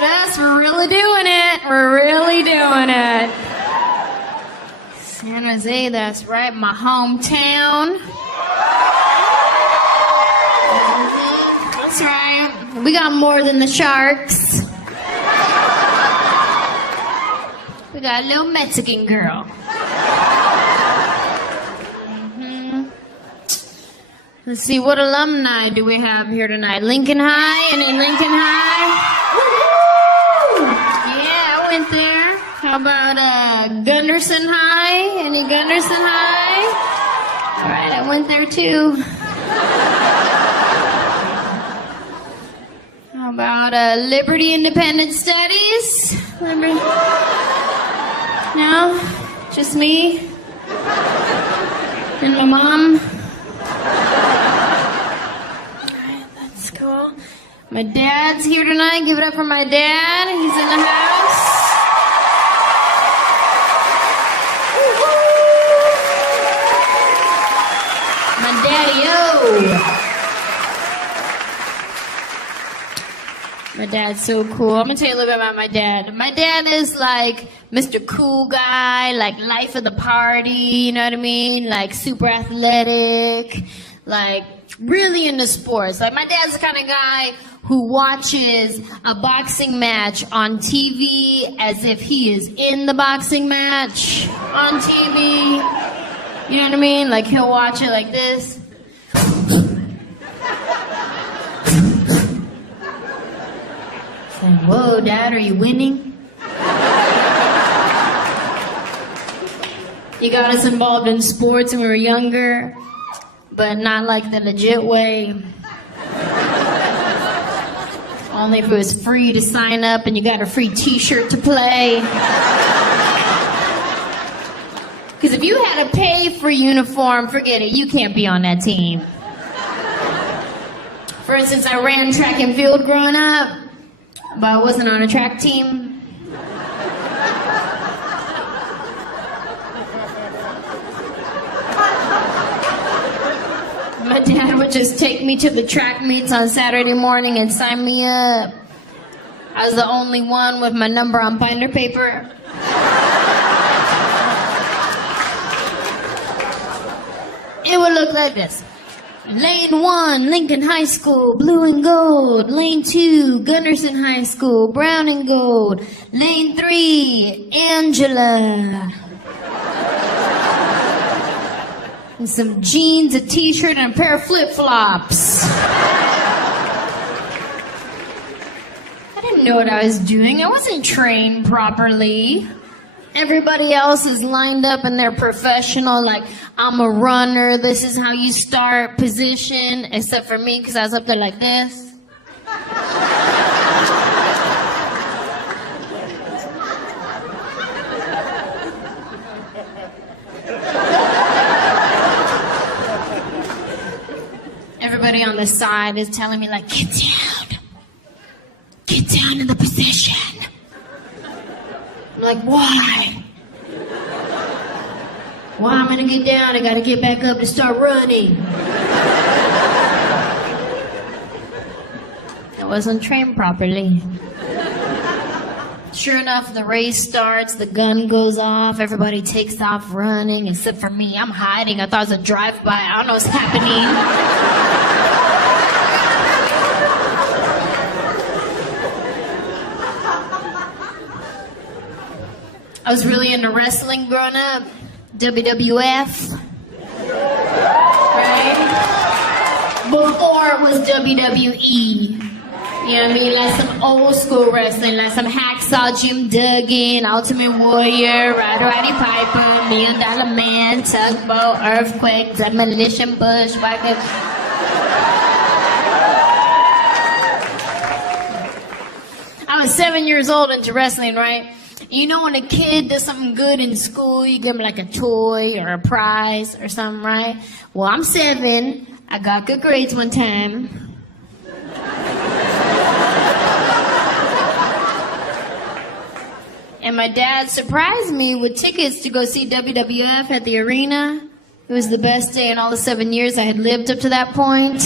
at us. We're really doing it. We're really doing it. San Jose, that's right, my hometown. That's right. We got more than the Sharks. We got a little Mexican girl. Let's see, what alumni do we have here tonight? Lincoln High? Any Lincoln High? Woo! Yeah, I went there. How about Gunderson High? Any Gunderson High? All right, I went there too. How about Liberty Independent Studies? Liberty? No? Just me? And my mom? Alright, that's cool. My dad's here tonight. Give it up for my dad. He's in the house. My daddy-o. My dad's so cool. I'm gonna tell you a little bit about my dad. My dad is like Mr. Cool Guy, like life of the party, you know what I mean? Like super athletic, like really into sports. Like my dad's the kind of guy who watches a boxing match on TV as if he is in the boxing match on TV. You know what I mean? Like he'll watch it like this. Like, whoa, Dad, are you winning? You got us involved in sports when we were younger, but not like the legit way. Only if it was free to sign up and you got a free t-shirt to play. Because if you had to pay for uniform, forget it, you can't be on that team. For instance, I ran track and field growing up, but I wasn't on a track team. My dad would just take me to the track meets on Saturday morning and sign me up. I was the only one with my number on binder paper. It would look like this. Lane 1, Lincoln High School, blue and gold. Lane 2, Gunderson High School, brown and gold. Lane 3, Anjelah. And some jeans, a t-shirt, and a pair of flip-flops. I didn't know what I was doing. I wasn't trained properly. Everybody else is lined up and they're professional, like, I'm a runner, this is how you start, position, except for me, because I was up there like this. Everybody on the side is telling me, like, get down in the position. I'm like, why? Why I'm gonna get down? I gotta get back up to start running. I wasn't trained properly. Sure enough, the race starts, the gun goes off, everybody takes off running, except for me. I'm hiding. I thought it was a drive-by. I don't know what's happening. I was really into wrestling growing up. WWF. Right? Before it was WWE. You know what I mean? Like some old school wrestling, like some Hacksaw Jim Duggan, Ultimate Warrior, Roddy Piper, $1 Million Man, Tugboat, Earthquake, Demolition Bush, Wagon. I was 7 years old into wrestling, right? You know when a kid does something good in school, you give them like a toy or a prize or something, right? Well, I'm 7. I got good grades one time. And my dad surprised me with tickets to go see WWF at the arena. It was the best day in all the 7 years I had lived up to that point.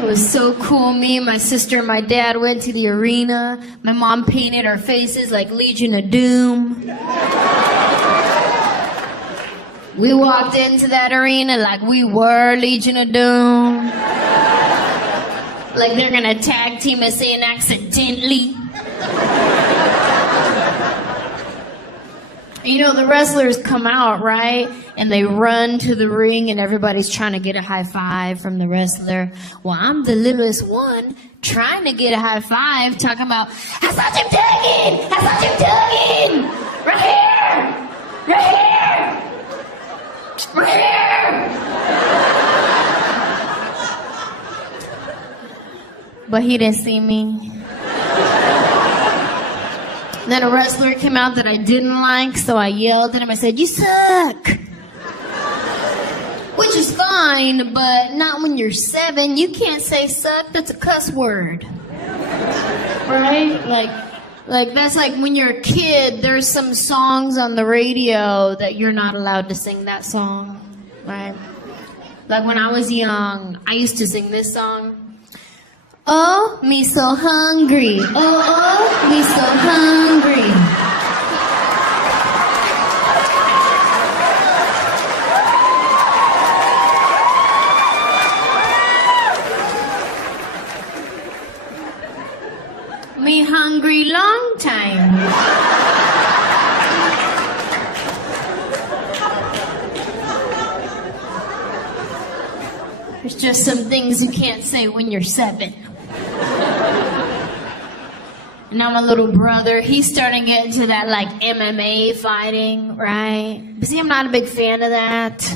It was so cool. Me and my sister and my dad went to the arena. My mom painted our faces like Legion of Doom. We walked into that arena like we were Legion of Doom. Like they're gonna tag team us in accidentally. You know, the wrestlers come out, right? And they run to the ring and everybody's trying to get a high five from the wrestler. Well, I'm the littlest one trying to get a high five, talking about, I saw Jim Duggan! I saw Jim Duggan! Right here! Right here! Right here! But he didn't see me. Then a wrestler came out that I didn't like, so I yelled at him. I said, "You suck!" Which is fine, but not when you're 7. You can't say suck. That's a cuss word. Right? Like that's like when you're a kid, there's some songs on the radio that you're not allowed to sing that song. Right? Like when I was young, I used to sing this song. Oh, me so hungry. Oh, me so hungry. Me hungry long time. There's just some things you can't say when you're 7. Now my little brother, he's starting to get into that like MMA fighting, right? But see, I'm not a big fan of that.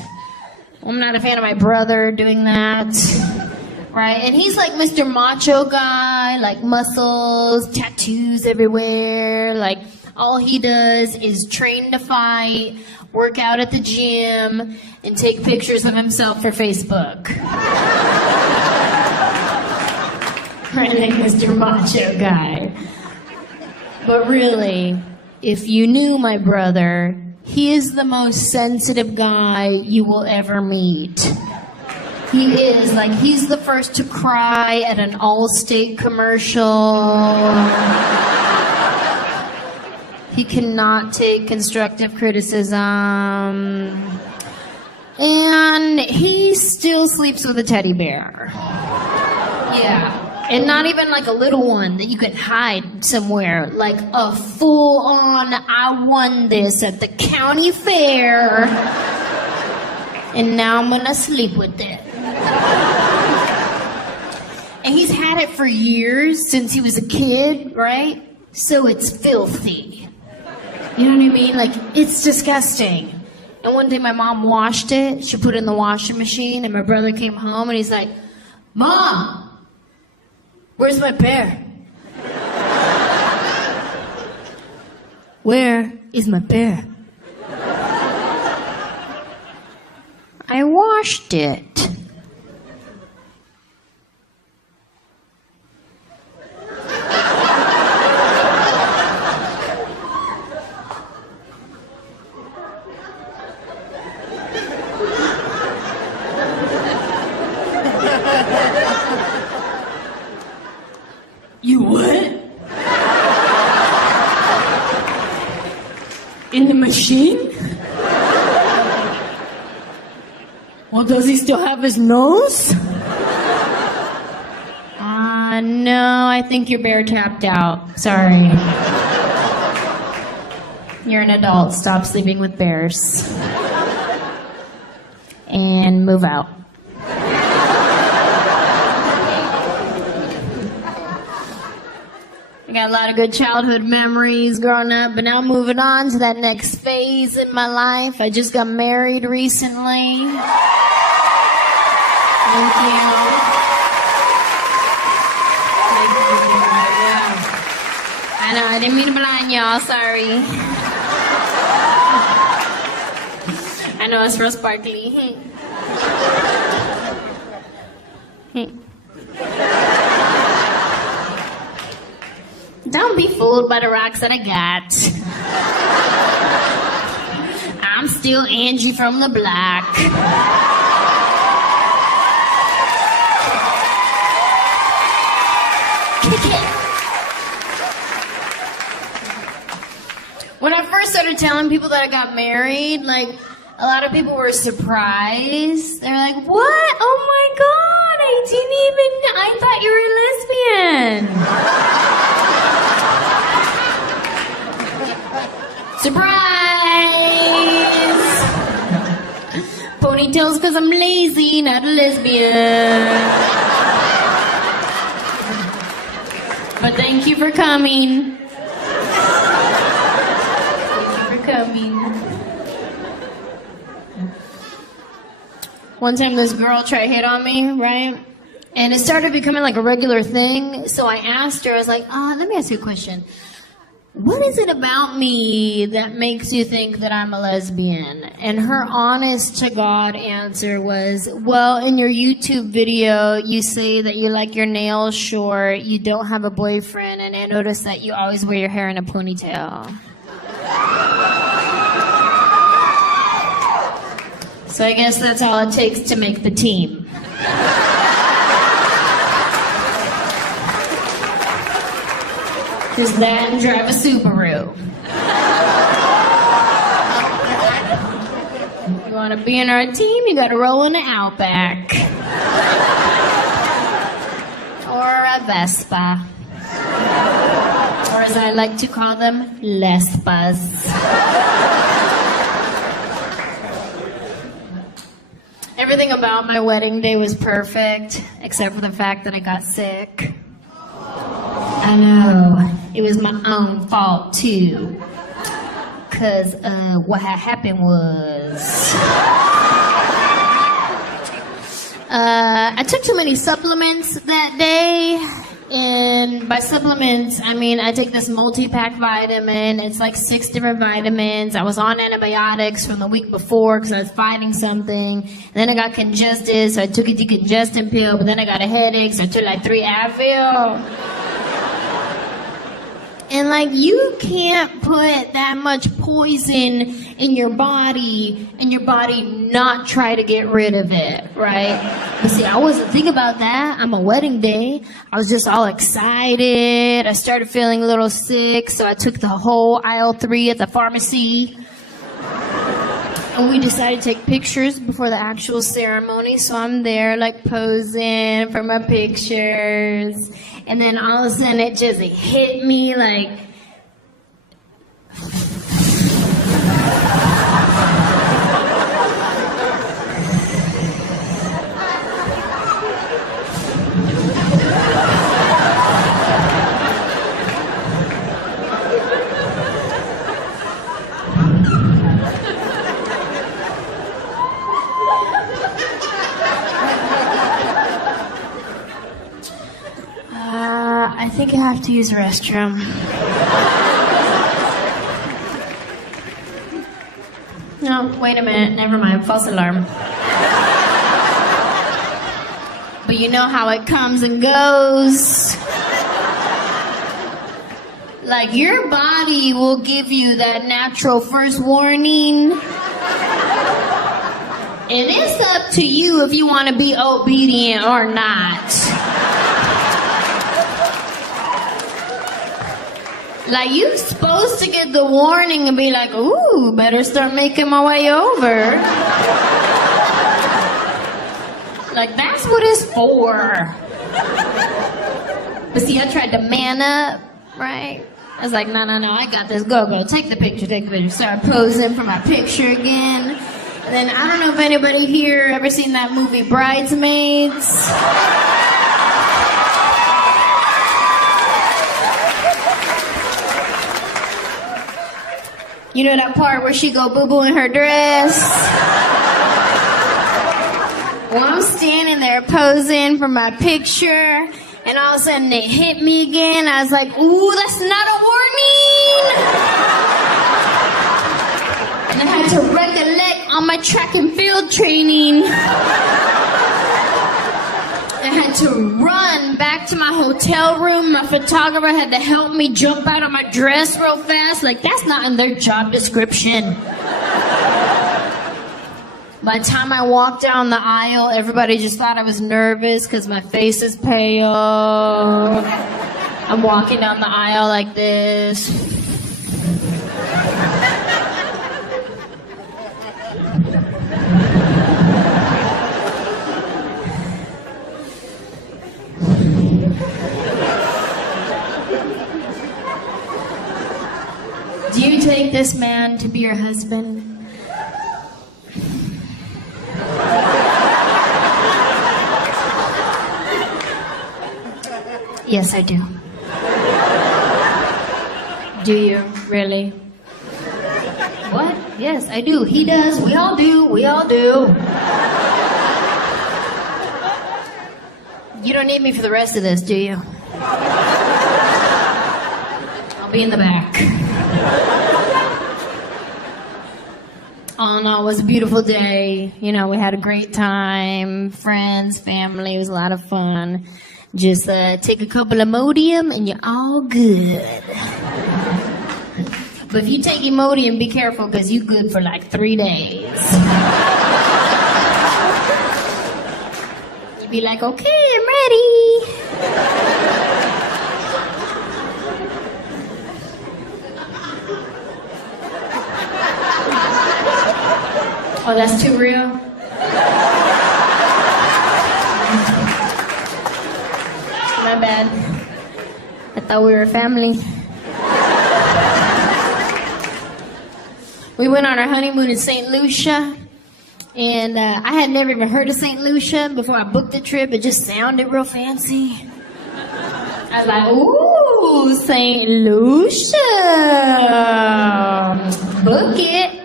I'm not a fan of my brother doing that, right? And he's like Mr. Macho guy, like muscles, tattoos everywhere. Like all he does is train to fight, work out at the gym, and take pictures of himself for Facebook. Right, like Mr. Macho guy. But really, if you knew my brother, he is the most sensitive guy you will ever meet. He is, like, he's the first to cry at an Allstate commercial. He cannot take constructive criticism. And he still sleeps with a teddy bear. Yeah. And not even like a little one that you can hide somewhere. Like a full-on, I won this at the county fair. And now I'm gonna sleep with it. And he's had it for years, since he was a kid, right? So it's filthy. You know what I mean? Like, it's disgusting. And one day my mom washed it. She put it in the washing machine. And my brother came home and he's like, "Mom! Where's my bear? Where is my bear?" I washed it. You what? In the machine? Well, does he still have his nose? No, I think your bear tapped out. Sorry. You're an adult. Stop sleeping with bears. And move out. I got a lot of good childhood memories growing up, but now I'm moving on to that next phase in my life. I just got married recently. Thank you. Yeah. I know, I didn't mean to blind y'all, sorry. I know it's real sparkly. Don't be fooled by the rocks that I got. I'm still Angie from the block. telling people that I got married, like, a lot of people were surprised. They're like, what? Oh my God, I thought you were a lesbian. Surprise! Ponytails because I'm lazy, not a lesbian. But thank you for coming. Coming. One time this girl tried to hit on me, right? And it started becoming like a regular thing. So I asked her, I was like, let me ask you a question. What is it about me that makes you think that I'm a lesbian? And her honest to God answer was, well, in your YouTube video, you say that you like your nails short, you don't have a boyfriend, and I noticed that you always wear your hair in a ponytail. So I guess that's all it takes to make the team. Just that and drive a Subaru. You want to be in our team, you got to roll in the Outback. Or a Vespa. Or as I like to call them, Lespas. Everything about my wedding day was perfect, except for the fact that I got sick. I know, it was my own fault too. Cause what had happened was... I took too many supplements that day. And by supplements, I mean I take this multi-pack vitamin. It's like 6 different vitamins. I was on antibiotics from the week before because I was fighting something. And then I got congested, so I took a decongestant pill. But then I got a headache, so I took like 3 Advil. And like, you can't put that much poison in your body and your body not try to get rid of it, right? But see, I wasn't thinking about that on my wedding day. I was just all excited. I started feeling a little sick, so I took the whole aisle 3 at the pharmacy. And we decided to take pictures before the actual ceremony, so I'm there like posing for my pictures. And then all of a sudden it just hit me like... I think I have to use the restroom. No, wait a minute. Never mind. False alarm. But you know how it comes and goes. Like, your body will give you that natural first warning. And it's up to you if you want to be obedient or not. Like, you're supposed to get the warning and be like, ooh, better start making my way over. Like, that's what it's for. But see, I tried to man up, right? I was like, no, I got this. Go. Take the picture. Start posing for my picture again. And then, I don't know if anybody here ever seen that movie Bridesmaids. You know that part where she go boo-boo in her dress? Well, I'm standing there posing for my picture, and all of a sudden it hit me again. I was like, ooh, that's not a warning! And I had to recollect on my track and field training. I had to run back to my hotel room. My photographer had to help me jump out of my dress real fast. Like, that's not in their job description. By the time I walked down the aisle, everybody just thought I was nervous because my face is pale. I'm walking down the aisle like this. take this man to be your husband? Yes, I do. Do you? Really? What? Yes, I do. He does. We all do. We all do. You don't need me for the rest of this, do you? I'll be in the back. Oh no, it was a beautiful day. You know, we had a great time. Friends, family, it was a lot of fun. Just take a couple of Imodium and you're all good. But if you take Imodium, be careful because you're good for like 3 days. You'd be like, okay, I'm ready. Oh, that's too real? My bad. I thought we were a family. We went on our honeymoon in St. Lucia, and I had never even heard of St. Lucia before I booked the trip. It just sounded real fancy. I was like, ooh, St. Lucia. Book it.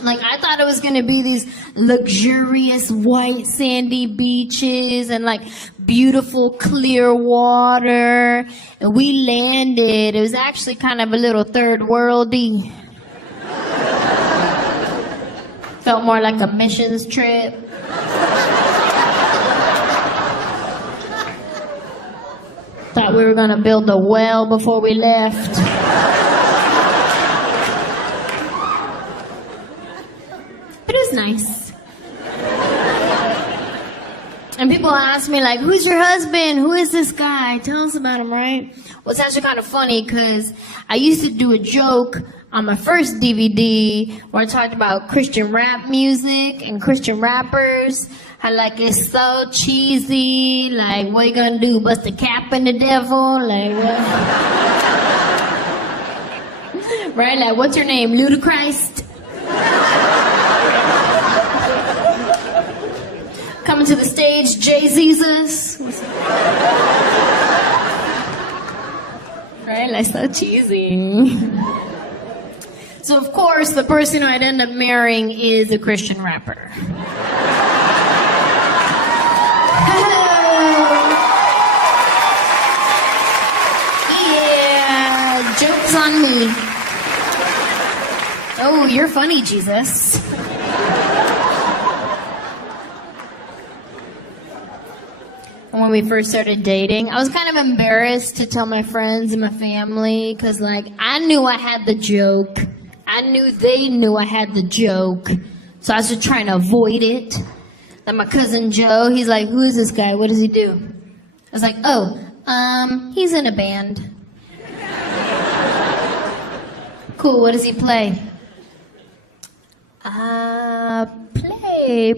Like, I thought it was going to be these luxurious white sandy beaches and like beautiful clear water. And we landed. It was actually kind of a little third worldy. Felt more like a missions trip. Thought we were going to build a well before we left. But it was nice. And people ask me, like, who's your husband? Who is this guy? Tell us about him, right? Well, it's actually kind of funny because I used to do a joke on my first DVD where I talked about Christian rap music and Christian rappers. How, like, it's so cheesy. Like, what you gonna do? Bust a cap in the devil? Like, what? Right? Like, what's your name? Ludacris? Coming to the stage, Jay-Jesus. Right? Like, so cheesy. So, of course, the person who I'd end up marrying is a Christian rapper. Yeah, joke's on me. Oh, you're funny, Jesus. When we first started dating, I was kind of embarrassed to tell my friends and my family because, like, I knew I had the joke. I knew they knew I had the joke. So I was just trying to avoid it. Like my cousin Joe, he's like, who is this guy? What does he do? I was like, oh, he's in a band. Cool, what does he play? Play.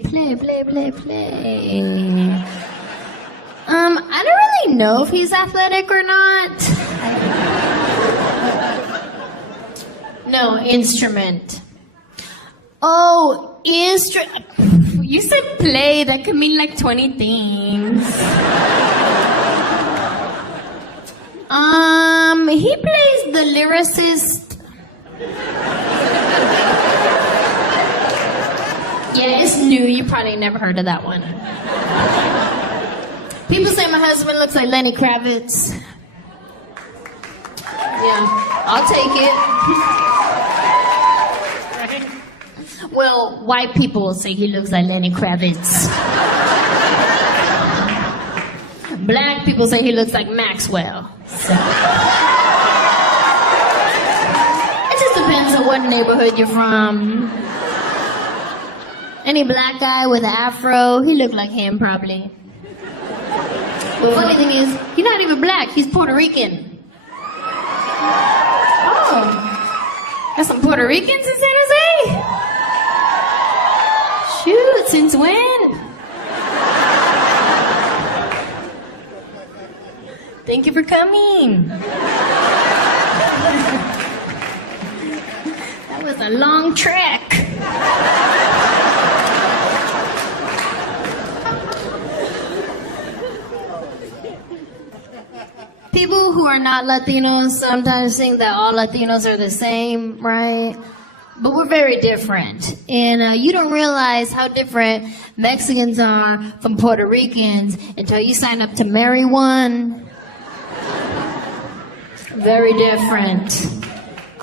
I don't really know if he's athletic or not. No, instrument. Oh, instrument. You said play, that could mean like 20 things. He plays the lyricist. Yeah, it's new. You probably never heard of that one. People say my husband looks like Lenny Kravitz. Yeah, I'll take it. Well, white people will say he looks like Lenny Kravitz. Black people say he looks like Maxwell. So. It just depends on what neighborhood you're from. Any black guy with an afro, he looked like him probably. The funny thing is, he's not even black, he's Puerto Rican. Oh, there's some Puerto Ricans in San Jose? Shoot, since when? Thank you for coming. That's a long trek. People who are not Latinos sometimes think that all Latinos are the same, right? But we're very different. And you don't realize how different Mexicans are from Puerto Ricans until you sign up to marry one. Very different.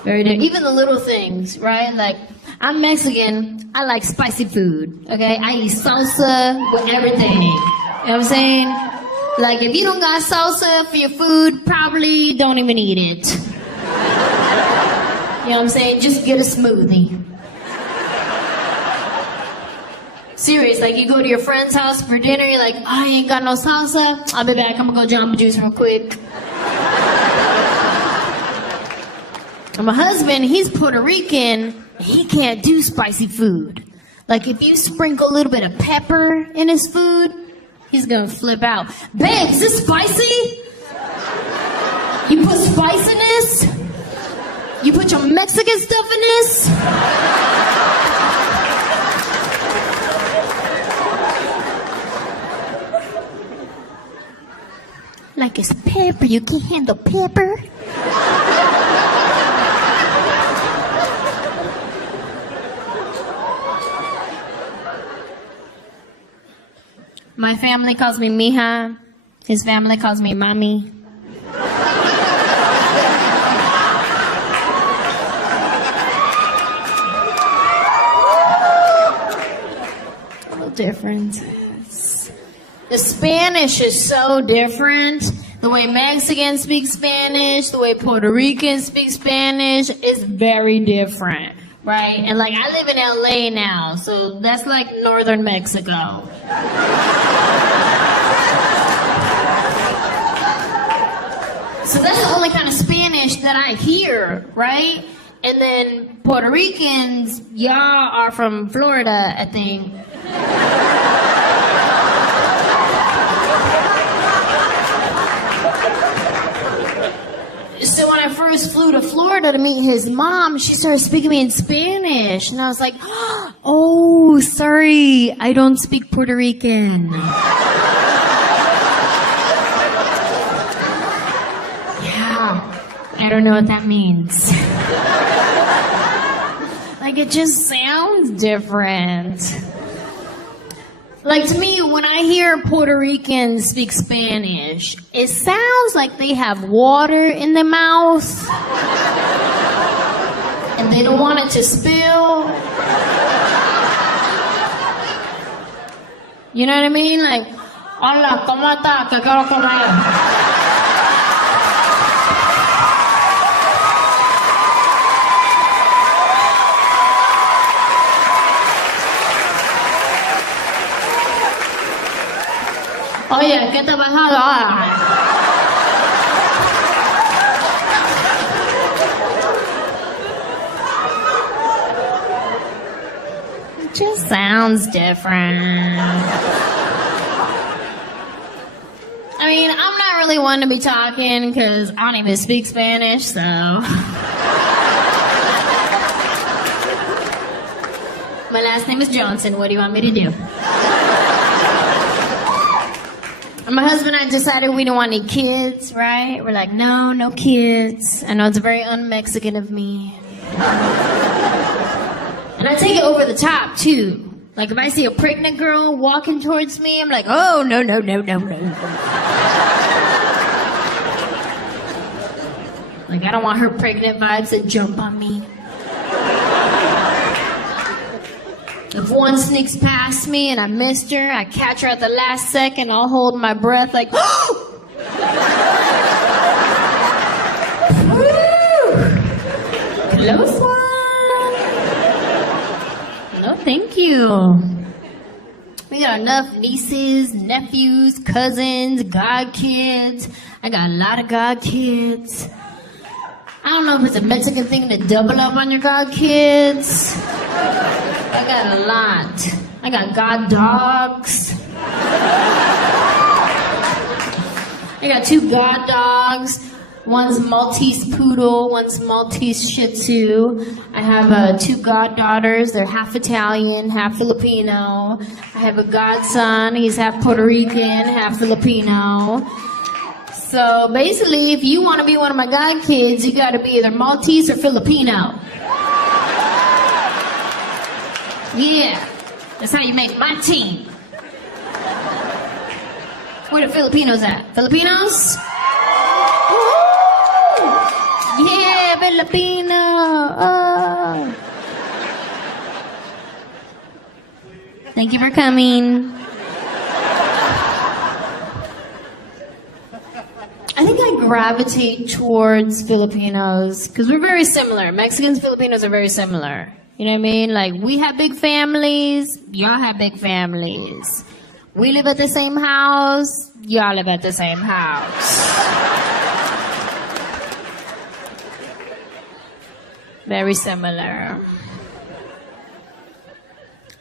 Very different. Even the little things, right? Like, I'm Mexican. I like spicy food, okay? I eat salsa with everything. You know what I'm saying? Like, if you don't got salsa for your food, probably don't even eat it. You know what I'm saying? Just get a smoothie. Serious, like you go to your friend's house for dinner, you're like, I ain't got no salsa. I'll be back, I'm gonna go Jamba Juice real quick. And my husband, he's Puerto Rican, he can't do spicy food. Like if you sprinkle a little bit of pepper in his food, he's gonna flip out. Babe, is this spicy? You put spice in this? You put your Mexican stuff in this? Like it's pepper, you can't handle pepper? My family calls me mija. His family calls me mami. A little different. The Spanish is so different. The way Mexicans speak Spanish, the way Puerto Ricans speak Spanish is very different, right? And like I live in LA now, so that's like northern Mexico. So that's the only kind of Spanish that I hear, right? And then Puerto Ricans, y'all are from Florida, I think. So when I first flew to Florida to meet his mom, she started speaking to me in Spanish. And I was like, oh, sorry, I don't speak Puerto Rican. Yeah, I don't know what that means. Like, it just sounds different. Like, to me, when I hear Puerto Ricans speak Spanish, it sounds like they have water in their mouth and they don't want it to spill. You know what I mean? Like, hola, ¿cómo está? ¿Qué quiero comer? Oye, ¿qué te ha pasado ahora? It just sounds different. I mean, I'm not really one to be talking because I don't even speak Spanish, so. My last name is Johnson. What do you want me to do? And my husband and I decided we didn't want any kids, right? We're like, no kids. I know it's very un-Mexican of me. And I take it over the top, too. Like, if I see a pregnant girl walking towards me, I'm like, oh, no. Like, I don't want her pregnant vibes to jump on me. If one sneaks past me and I missed her, I catch her at the last second, I'll hold my breath like, oh! Close one! No, thank you. We got enough nieces, nephews, cousins, godkids. I got a lot of godkids. I don't know if it's a Mexican thing to double up on your godkids. I got a lot. I got god dogs. I got 2 god dogs. One's Maltese Poodle, one's Maltese Shih Tzu. I have 2 goddaughters. They're half Italian, half Filipino. I have a godson. He's half Puerto Rican, half Filipino. So basically, if you want to be one of my god kids, you got to be either Maltese or Filipino. Yeah, that's how you make my team. Where the Filipinos at? Filipinos? Woo! Yeah, Filipino. Oh. Thank you for coming. I think I gravitate towards Filipinos because we're very similar. Mexicans and Filipinos are very similar. You know what I mean? Like, we have big families, y'all have big families. We live at the same house, y'all live at the same house. Very similar.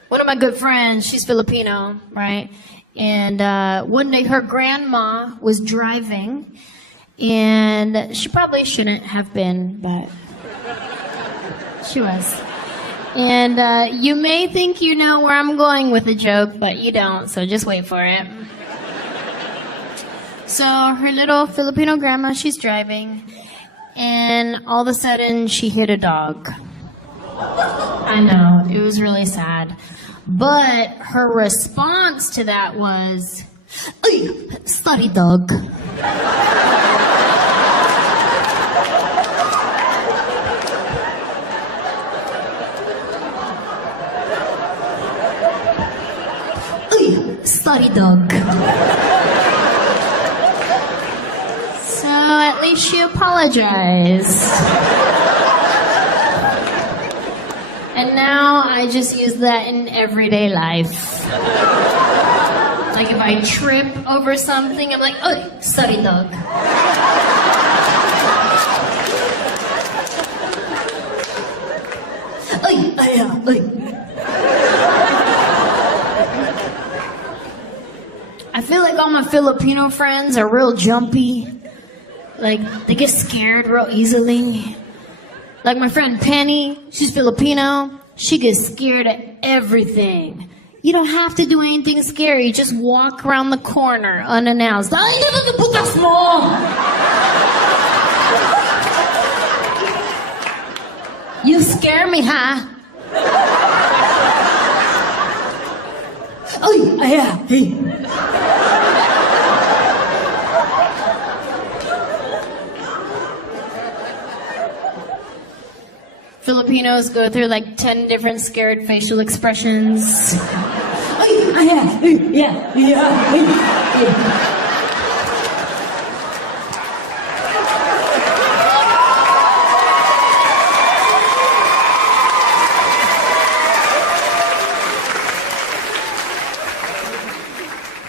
One of my good friends, she's Filipino, right? And one day her grandma was driving, and she probably shouldn't have been, but she was. And you may think you know where I'm going with the joke, but you don't, so just wait for it. So her little Filipino grandma, she's driving, and all of a sudden she hit a dog. I know, it was really sad. But her response to that was, "Ay, sorry dog." Sorry, dog. So at least she apologized. And now I just use that in everyday life. Like if I trip over something, I'm like, "Oh, sorry, dog." Ay, ay, ay. I feel like all my Filipino friends are real jumpy. Like, they get scared real easily. Like my friend Penny, she's Filipino. She gets scared at everything. You don't have to do anything scary. Just walk around the corner unannounced. Ay, naman butas mo! You scare me, huh? Ay, ay, ay. Filipinos go through like 10 different scared facial expressions.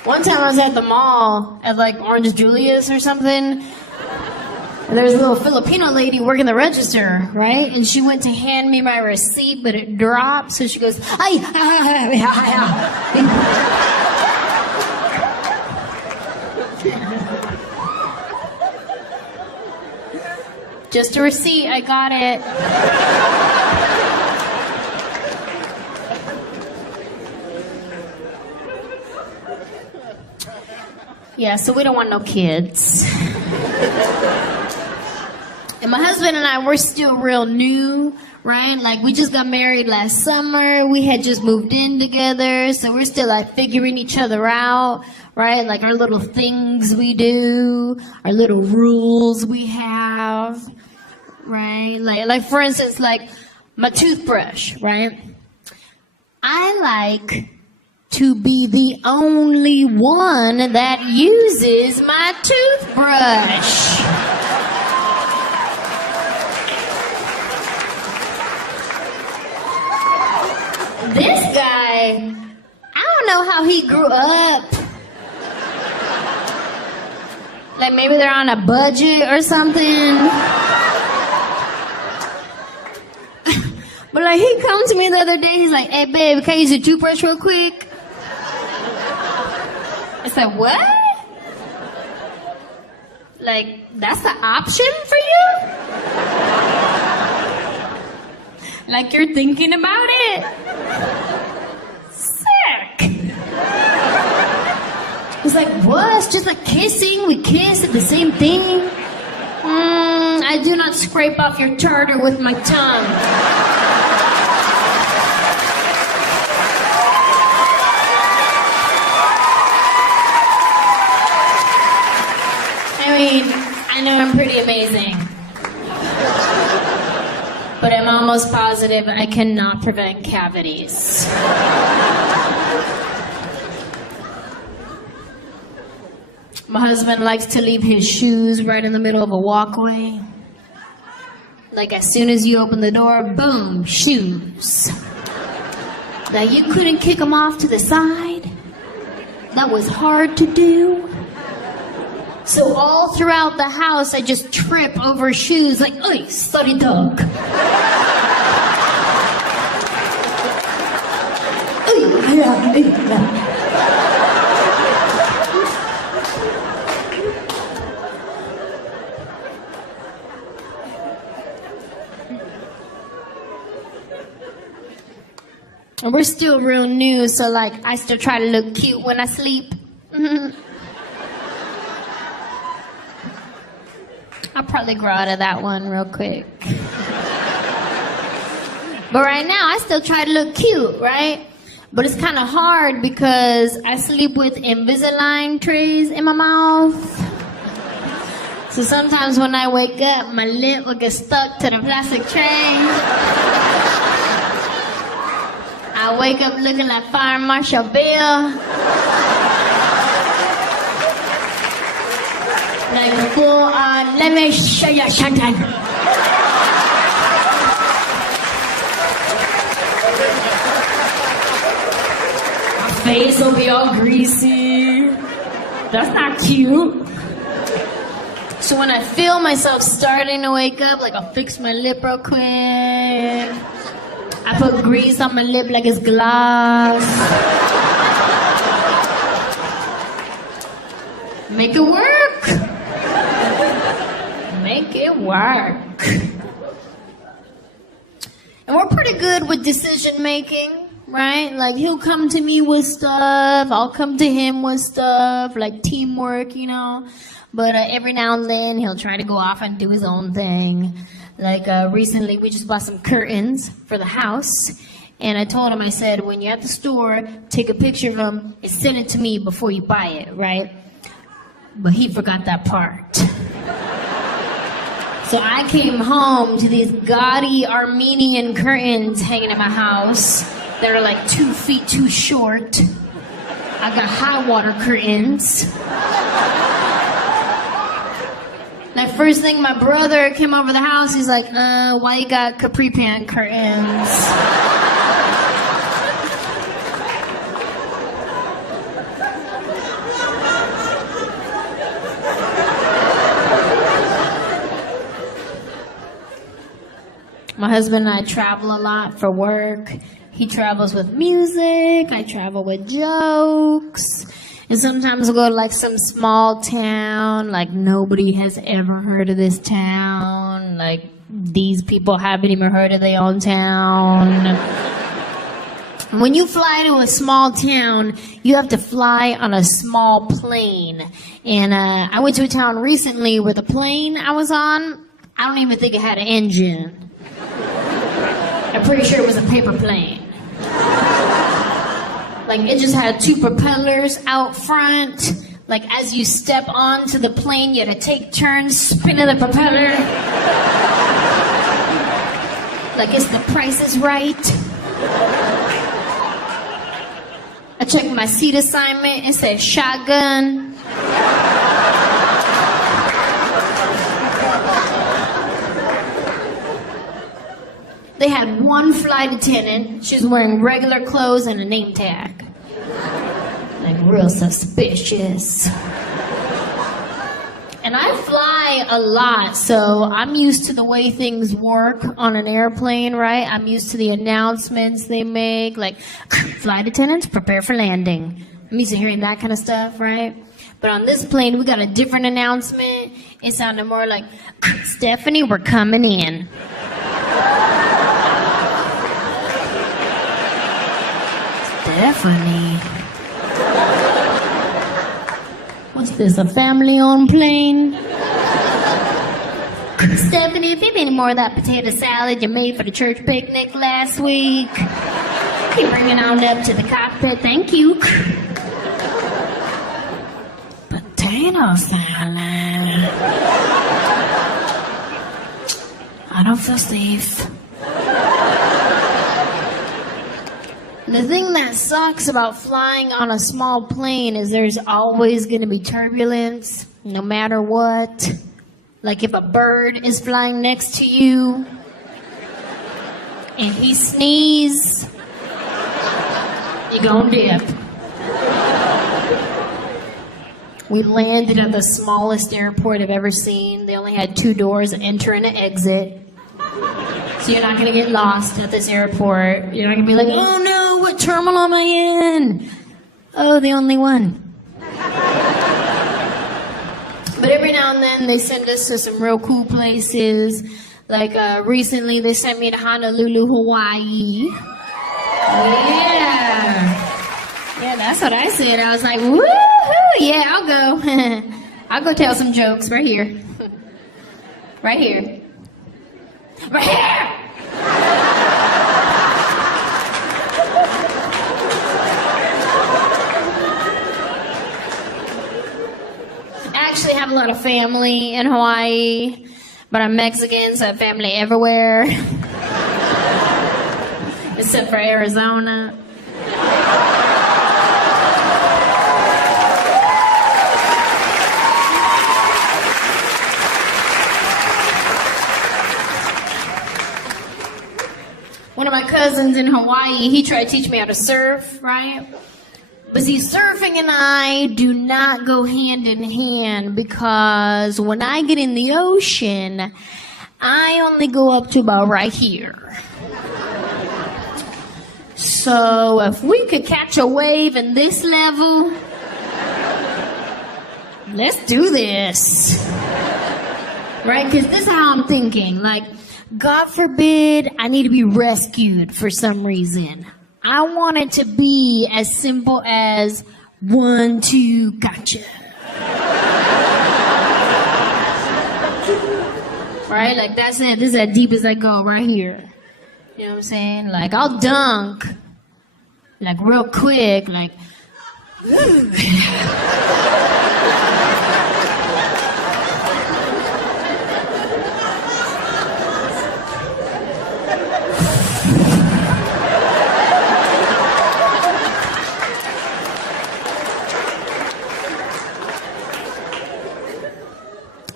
One time I was at the mall at like Orange Julius or something. And there's a little Filipino lady working the register, right? And she went to hand me my receipt, but it dropped. So she goes, "Ay, just a receipt, I got it. Yeah, so we don't want no kids. And my husband and I, we're still real new, right? Like, we just got married last summer. We had just moved in together. So we're still, like, figuring each other out, right? Like, our little things we do, our little rules we have, right? Like for instance, like, my toothbrush, right? I like to be the only one that uses my toothbrush. This guy, I don't know how he grew up. Like maybe they're on a budget or something. But like he come to me the other day, he's like, "Hey babe, can I use your toothbrush real quick?" I said, "What?" Like, that's an option for you? Like you're thinking about it? Sick. It's like, what? It's just like kissing. We kiss at the same thing. I do not scrape off your tartar with my tongue. I mean, I know I'm pretty amazing. But I'm almost positive I cannot prevent cavities. My husband likes to leave his shoes right in the middle of a walkway. Like as soon as you open the door, boom, shoes. Now you couldn't kick them off to the side. That was hard to do. So all throughout the house, I just trip over shoes like, "Oy, sorry dog." And we're still real new, so like I still try to look cute when I sleep. I'll probably grow out of that one real quick. But right now, I still try to look cute, right? But it's kind of hard because I sleep with Invisalign trays in my mouth. So sometimes when I wake up, my lip will get stuck to the plastic tray. I wake up looking like Fire Marshal Bill. Like full on, let me show you something. My face will be all greasy. That's not cute. So when I feel myself starting to wake up, like I'll fix my lip real quick. I put grease on my lip like it's glass. Make it work. Make it work. And we're pretty good with decision making, right? Like he'll come to me with stuff, I'll come to him with stuff, like teamwork, you know. But every now and then he'll try to go off and do his own thing. Like recently we just bought some curtains for the house. And I told him, I said, when you're at the store, take a picture of them and send it to me before you buy it, right? But he forgot that part. So I came home to these gaudy Armenian curtains hanging in my house that are like 2 feet too short. I got high water curtains. Like first thing my brother came over the house, he's like, why you got capri pant curtains? My husband and I travel a lot for work. He travels with music, I travel with jokes. And sometimes we'll go to like some small town, like nobody has ever heard of this town. Like these people haven't even heard of their own town. When you fly to a small town, you have to fly on a small plane. And I went to a town recently where the plane I was on, I don't even think it had an engine. I'm pretty sure it was a paper plane. Like it just had 2 propellers out front. Like as you step onto the plane, you had to take turns spinning the propeller. Like it's The Price is Right. I checked my seat assignment, it said shotgun. They had one flight attendant. She was wearing regular clothes and a name tag. Like real suspicious. And I fly a lot, so I'm used to the way things work on an airplane, right? I'm used to the announcements they make, like, flight attendants, prepare for landing. I'm used to hearing that kind of stuff, right? But on this plane, we got a different announcement. It sounded more like, Stephanie, we're coming in. Stephanie. What's this, a family-owned plane? Stephanie, if you need any more of that potato salad you made for the church picnic last week, keep bringing on up to the cockpit. Thank you. Potato salad. I don't feel safe. The thing that sucks about flying on a small plane is there's always going to be turbulence, no matter what. Like if a bird is flying next to you and he sneezes, you're gonna dip. We landed at the smallest airport I've ever seen. They only had 2 doors, an enter and an exit. So you're not gonna get lost at this airport. You're not gonna be like, oh no, what terminal am I in? Oh, the only one. But every now and then they send us to some real cool places. Like recently they sent me to Honolulu, Hawaii. Yeah, that's what I said. I was like, woohoo, yeah, I'll go. I'll go tell some jokes right here. Right here. Right here! I actually have a lot of family in Hawaii, but I'm Mexican, so I have family everywhere. Except for Arizona. One of my cousins in Hawaii, he tried to teach me how to surf, right? But see, surfing and I do not go hand in hand because when I get in the ocean, I only go up to about right here. So if we could catch a wave in this level, let's do this. Right? Because this is how I'm thinking. Like, God forbid I need to be rescued for some reason. I want it to be as simple as 1, 2, gotcha. Right? Like that's it. This is as deep as I go right here. You know what I'm saying? Like I'll dunk like real quick, like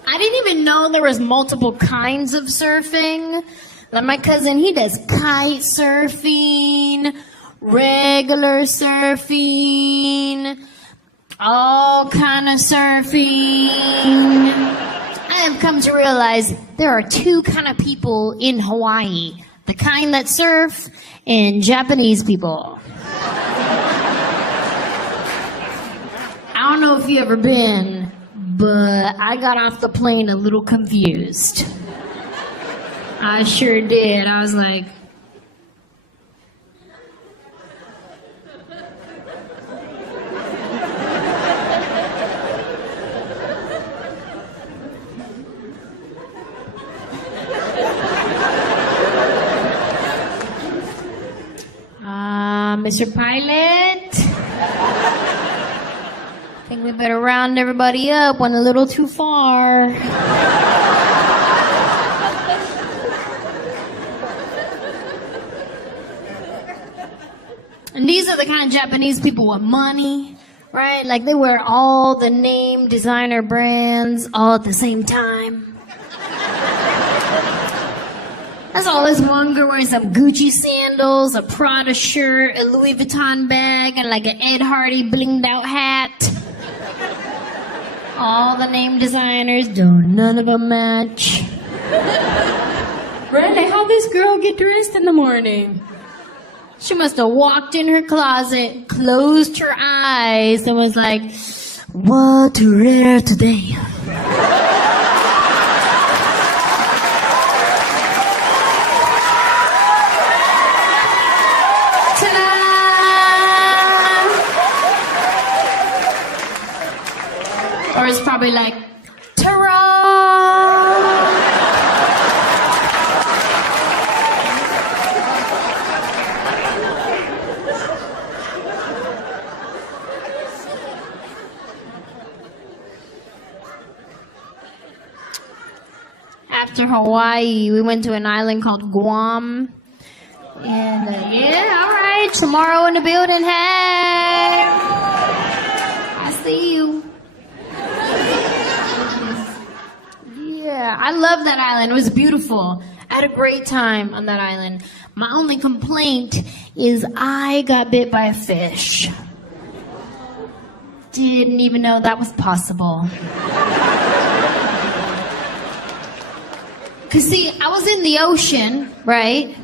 I didn't even know there was multiple kinds of surfing. Like my cousin, he does kite surfing, regular surfing, all kind of surfing. I have come to realize there are 2 kind of people in Hawaii. The kind that surf and Japanese people. I don't know if you've ever been, but I got off the plane a little confused. I sure did. I was like, Mr. Pilot, I think we better round everybody up. Went a little too far. And these are the kind of Japanese people with money, right? Like they wear all the name designer brands all at the same time. I saw this one girl wearing some Gucci sandals, a Prada shirt, a Louis Vuitton bag, and like an Ed Hardy blinged out hat. All the name designers, none of them match. Right? Like, how'd this girl get dressed in the morning? She must have walked in her closet, closed her eyes, and was like, What to rare today? Or it's probably like, ta-ra! After Hawaii, we went to an island called Guam. And yeah, all right, tomorrow in the building, hey! I see you. Yeah, I love that island. It was beautiful. I had a great time on that island. My only complaint is I got bit by a fish. Didn't even know that was possible. Cause see, I was in the ocean, right?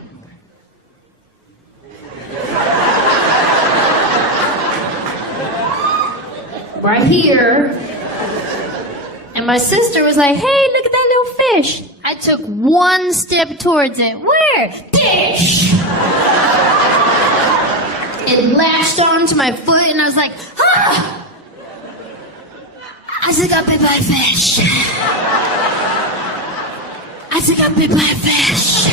Right here. And my sister was like, hey, look at that little fish. I took one step towards it. Where? Fish! It latched onto my foot and I was like, ah! I just got bit by a fish. I just got bit by a fish.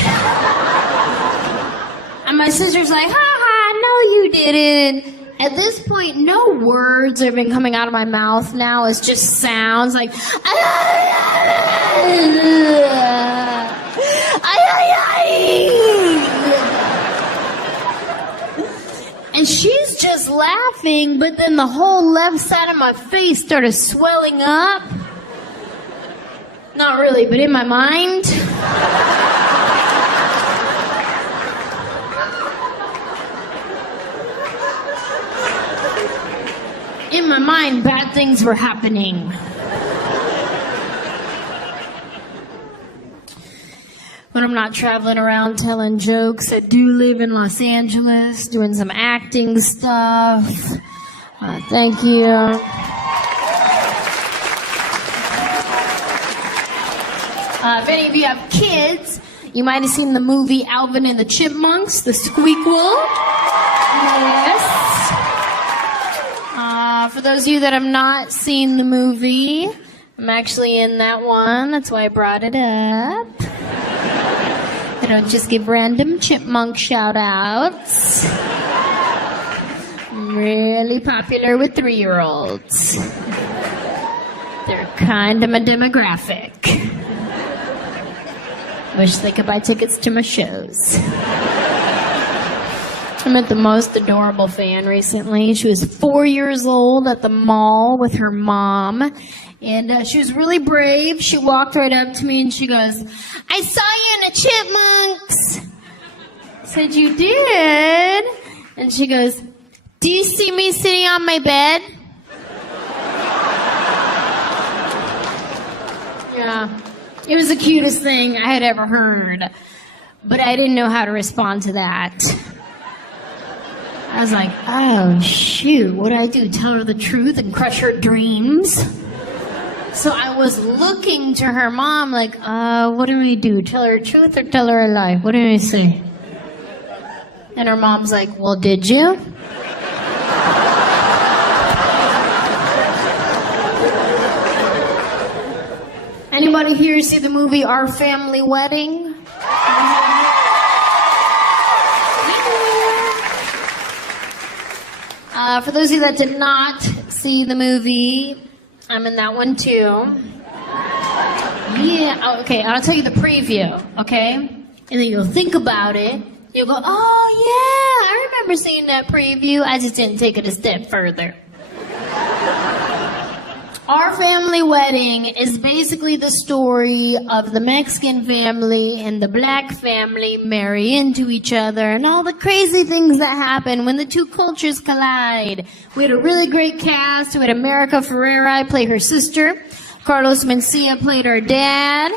And my sister's like, ha ha, no you didn't. At this point, no words have been coming out of my mouth now. It's just sounds like, and she's just laughing, but then the whole left side of my face started swelling up. Not really, but in my mind. In my mind, bad things were happening. When I'm not traveling around telling jokes, I do live in Los Angeles, doing some acting stuff. Thank you. If any of you have kids, you might have seen the movie Alvin and the Chipmunks, the Squeakquel. Yes. For those of you that have not seen the movie, I'm actually in that one. That's why I brought it up. I don't just give random chipmunk shout-outs. I'm really popular with 3-year-olds. They're kind of my demographic. Wish they could buy tickets to my shows. I met the most adorable fan recently. She was 4 years old at the mall with her mom. And she was really brave. She walked right up to me and she goes, I saw you in the Chipmunks. I said, you did? And she goes, do you see me sitting on my bed? Yeah. It was the cutest thing I had ever heard. But I didn't know how to respond to that. I was like, oh, shoot, what do I do? Tell her the truth and crush her dreams? So I was looking to her mom like, what do we do? Tell her the truth or tell her a lie? What do we say? And her mom's like, well, did you? Anybody here see the movie Our Family Wedding? For those of you that did not see the movie, I'm in that one too. Yeah, okay, I'll tell you the preview, okay? And then you'll think about it. You'll go, oh yeah, I remember seeing that preview. I just didn't take it a step further. Our Family Wedding is basically the story of the Mexican family and the black family marry into each other and all the crazy things that happen when the two cultures collide. We had a really great cast. We had America Ferrera play her sister. Carlos Mencia played our dad.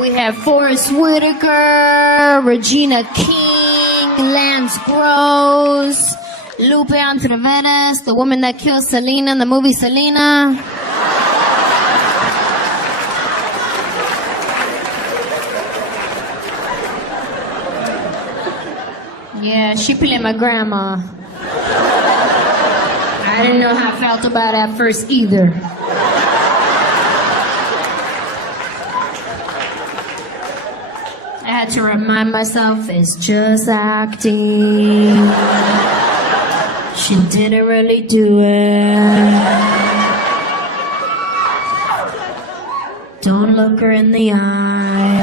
We have Forrest Whitaker, Regina King, Lance Gross, Lupe Entreveres, the woman that killed Selena in the movie Selena. Yeah, she played my grandma. I didn't know how I felt about it at first either. I had to remind myself it's just acting. She didn't really do it. Don't look her in the eye.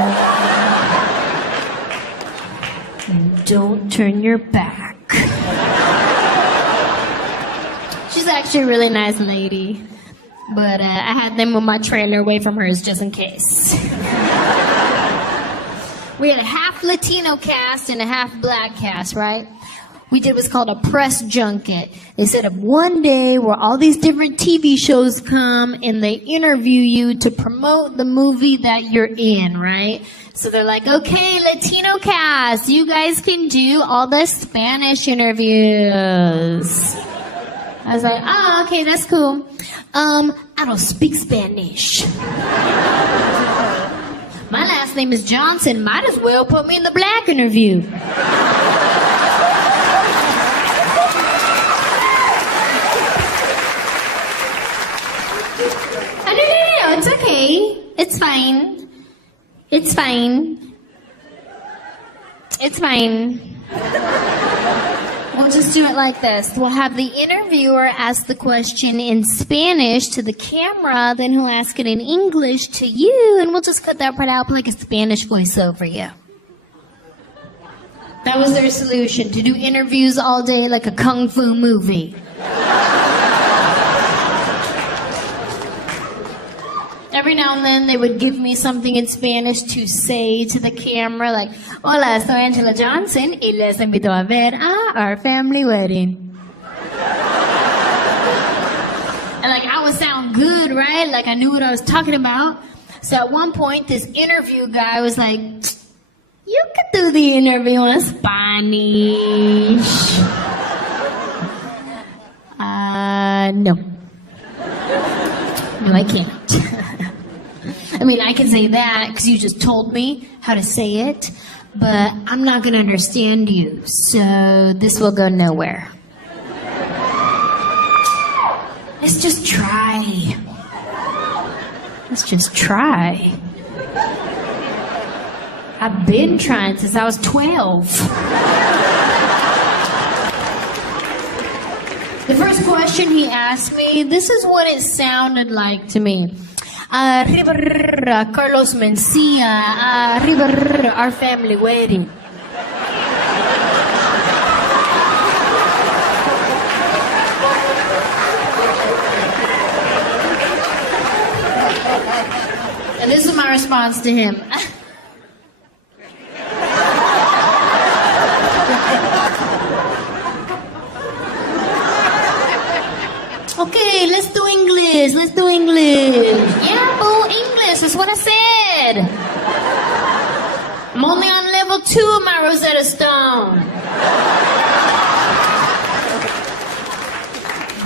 And don't turn your back. She's actually a really nice lady. But I had them move my trailer away from hers just in case. We had a half Latino cast and a half black cast, right? We did what's called a press junket. They set up one day where all these different TV shows come and they interview you to promote the movie that you're in, right? So they're like, okay, Latino cast, you guys can do all the Spanish interviews. I was like, oh, okay, that's cool. I don't speak Spanish. My last name is Johnson. Might as well put me in the black interview. No, it's okay. It's fine. It's fine. It's fine. We'll just do it like this. We'll have the interviewer ask the question in Spanish to the camera, then he'll ask it in English to you, and we'll just cut that part out, like a Spanish voiceover, yeah. That was their solution, to do interviews all day like a kung fu movie. Every now and then they would give me something in Spanish to say to the camera, like, hola, soy Anjelah Johnson y les invito a ver a our family wedding. And like, I would sound good, right? Like I knew what I was talking about. So at one point, this interview guy was like, you could do the interview in Spanish. No. No, I can't. I mean, I can say that because you just told me how to say it, but I'm not going to understand you, so this will go nowhere. Let's just try. Let's just try. I've been trying since I was 12. The first question he asked me, this is what it sounded like to me. Arriba, Carlos Mencia. Arriba, our family wedding. And this is my response to him. Okay, let's do English. Let's do English. Yeah, boo, English. That's what I said. I'm only on level 2 of my Rosetta Stone.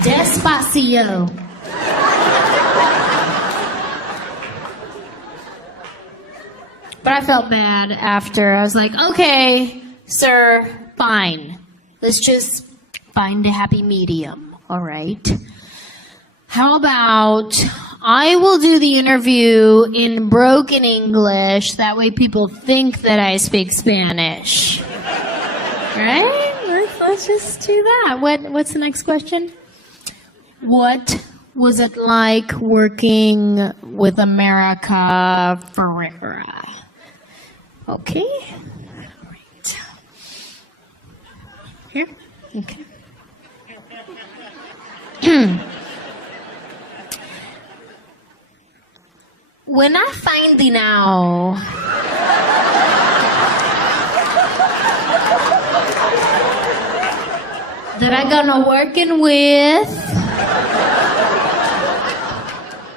Despacio. But I felt bad after. I was like, okay, sir, fine. Let's just find a happy medium, all right? How about I will do the interview in broken English. That way people think that I speak Spanish. Right? Let's just do that. What's the next question? What was it like working with America Ferrera? Okay. Right. Here? Okay. When I find now that I'm gonna working with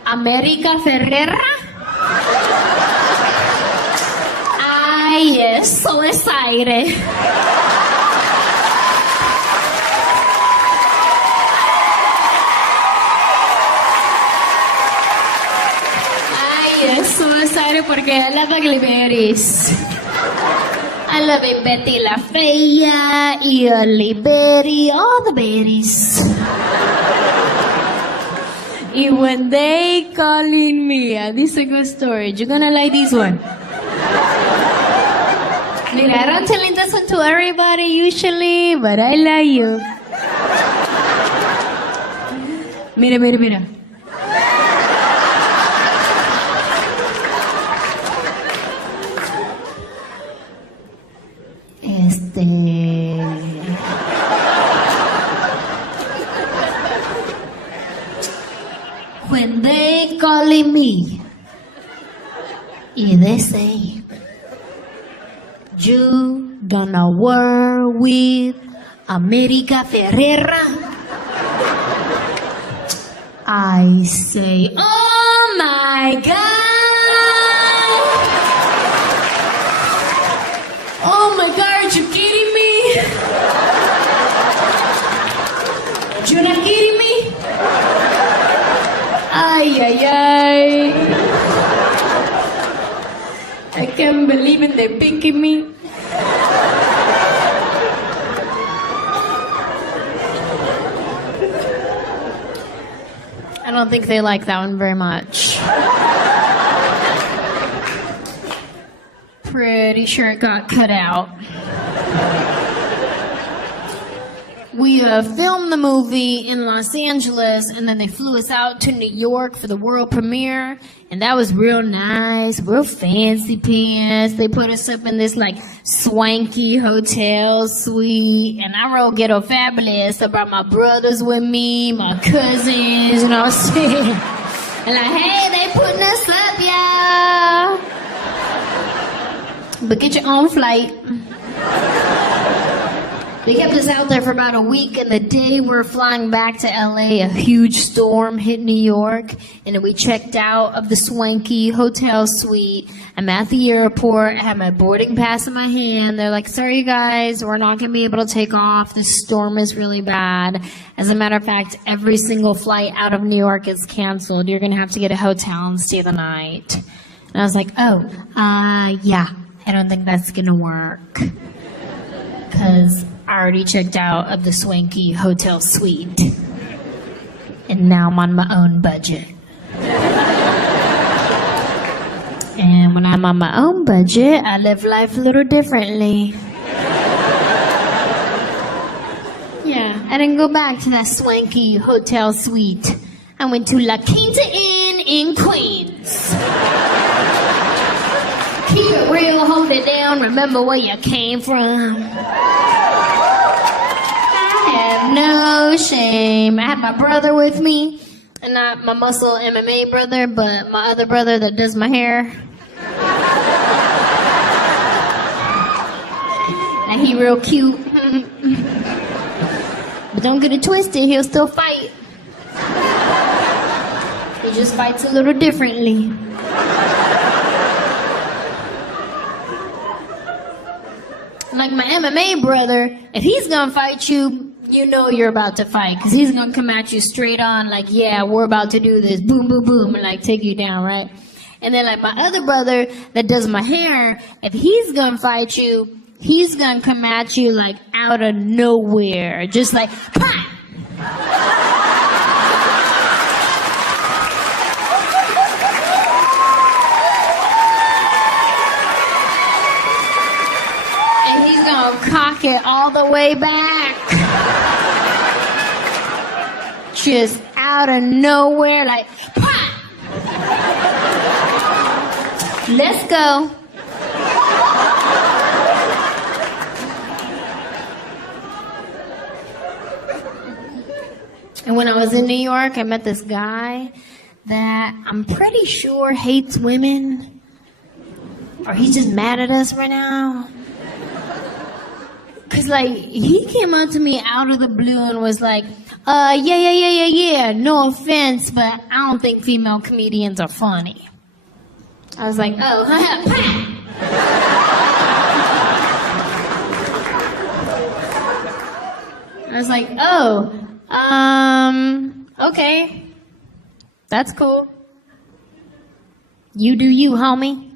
America Ferrera, I am so excited. excited porque I love ugly berries. I love it, Betty la Fea, Ugly Betty, all the berries. And when they calling me, this is a good story. You're gonna like this one. Mira, I don't telling this one to everybody usually, but I like you. Mira, mira, mira. When they calling me, and they say, you gonna work with America Ferrera? I say, oh my God! Oh my God, are you kidding me? You're not kidding me? Ay, ay, ay. I can't believe it, they're picking me. I don't think they like that one very much. Pretty sure it got cut out. We filmed the movie in Los Angeles, and then they flew us out to New York for the world premiere, and that was real nice, real fancy pants. They put us up in this like swanky hotel suite, and I wrote Ghetto Fabulous. I brought my brothers with me, my cousins, you know what I'm saying? And like, hey, they putting us up, y'all. But get your own flight. They kept us out there for about a week, and the day we're flying back to LA, a huge storm hit New York, and then we checked out of the swanky hotel suite. I'm at the airport, I have my boarding pass in my hand. They're like, sorry you guys, we're not going to be able to take off. The storm is really bad. As a matter of fact, every single flight out of New York is canceled. You're going to have to get a hotel and stay the night. And I was like, yeah, I don't think that's going to work. Because I already checked out of the swanky hotel suite. And now I'm on my own budget. And when I'm on my own budget, I live life a little differently. Yeah, I didn't go back to that swanky hotel suite. I went to La Quinta Inn in Queens. Keep it real, hold it down, remember where you came from. I have no shame. I have my brother with me, and not my muscle MMA brother, but my other brother that does my hair. And he real cute. But don't get it twisted, he'll still fight. He just fights a little differently. Like my MMA brother, if he's gonna fight you, you know you're about to fight. Because he's gonna come at you straight on like, yeah, we're about to do this. Boom, boom, boom. And like take you down, right? And then like my other brother that does my hair, if he's gonna fight you, he's gonna come at you like out of nowhere. Just like, ha! Cock it all the way back. Just out of nowhere, like, pah! Let's go. And when I was in New York, I met this guy that I'm pretty sure hates women. Or he's just mad at us right now. Cause like, he came up to me out of the blue and was like, yeah, no offense, but I don't think female comedians are funny. I was like, oh, I was like, oh, okay, that's cool. You do you, homie.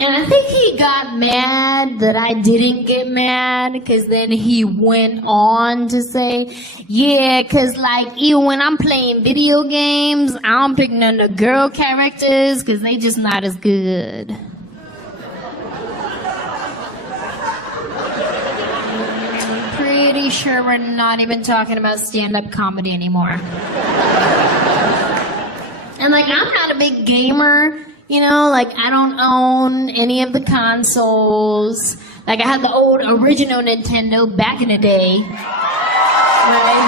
And I think he got mad that I didn't get mad, because then he went on to say, yeah, because like even when I'm playing video games, I'm picking on the girl characters because they just not as good. I'm pretty sure we're not even talking about stand-up comedy anymore. And like, I'm not a big gamer. You know, like, I don't own any of the consoles. Like, I had the old original Nintendo back in the day. Right?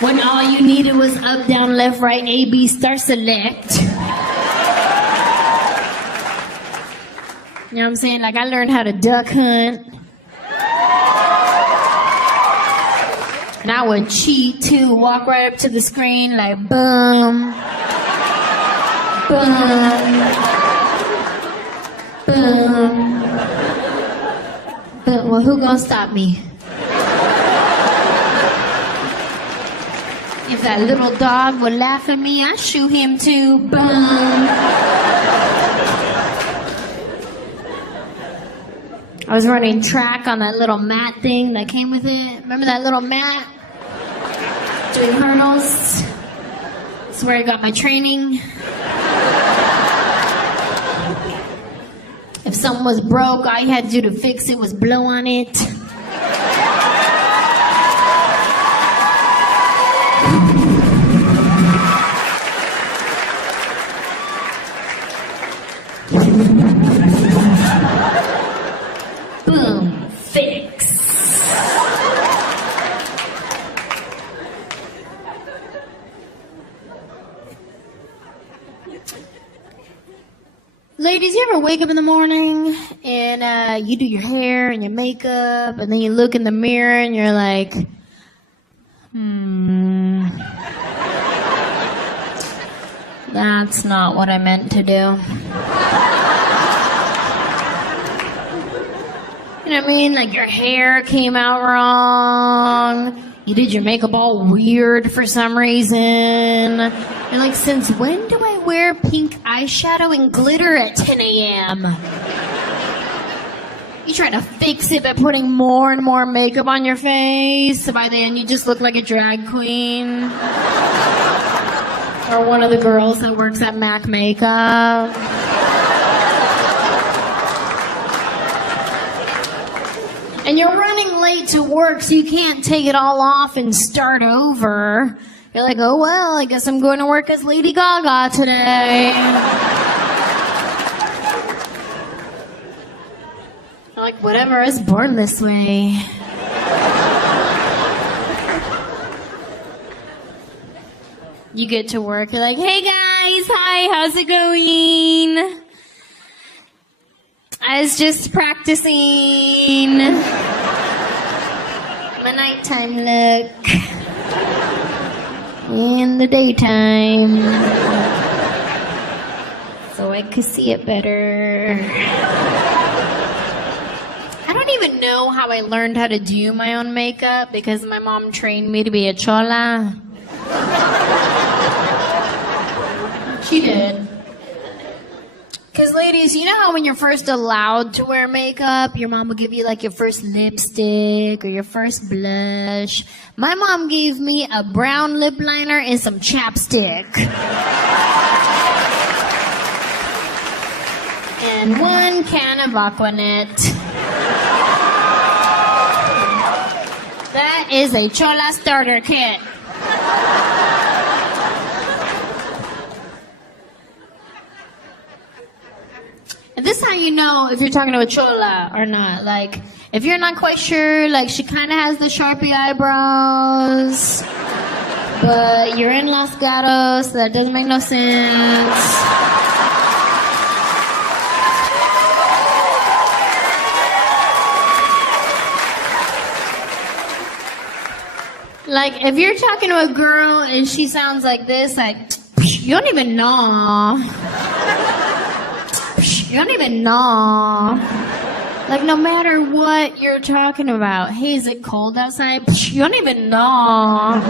When all you needed was up, down, left, right, A, B, start, select. You know what I'm saying? Like, I learned how to duck hunt. And I would cheat, too. Walk right up to the screen, like, boom. Boom. Boom. Boom. Well, who gonna stop me? If that little dog would laugh at me, I'd shoot him too. Boom. I was running track on that little mat thing that came with it. Remember that little mat? Doing hurdles. That's where I got my training. If something was broke, all you had to do to fix it was blow on it. Boom, fix. Ladies, you ever wake up in the morning and you do your hair and your makeup and then you look in the mirror and you're like, that's not what I meant to do. You know what I mean? Like your hair came out wrong. You did your makeup all weird for some reason. And like, since when do I wear pink eyeshadow and glitter at 10 a.m.? You try to fix it by putting more and more makeup on your face, so by the end you just look like a drag queen. Or one of the girls that works at MAC Makeup. And you're running late to work, so you can't take it all off and start over. You're like, oh well, I guess I'm going to work as Lady Gaga today. You're like, whatever, I was born this way. You get to work, you're like, hey guys, hi, how's it going? I was just practicing my nighttime look in the daytime so I could see it better. I don't even know how I learned how to do my own makeup because my mom trained me to be a chola. She did. Because ladies, you know how when you're first allowed to wear makeup, your mom will give you like your first lipstick or your first blush? My mom gave me a brown lip liner and some chapstick. And one can of Aquanet. That is a chola starter kit. And this is how you know if you're talking to a chola or not. Like, if you're not quite sure, like, she kind of has the Sharpie eyebrows, but you're in Los Gatos, so that doesn't make no sense. Like, if you're talking to a girl and she sounds like this, like, you don't even know. You don't even know. Like, no matter what you're talking about. Hey, is it cold outside? You don't even know.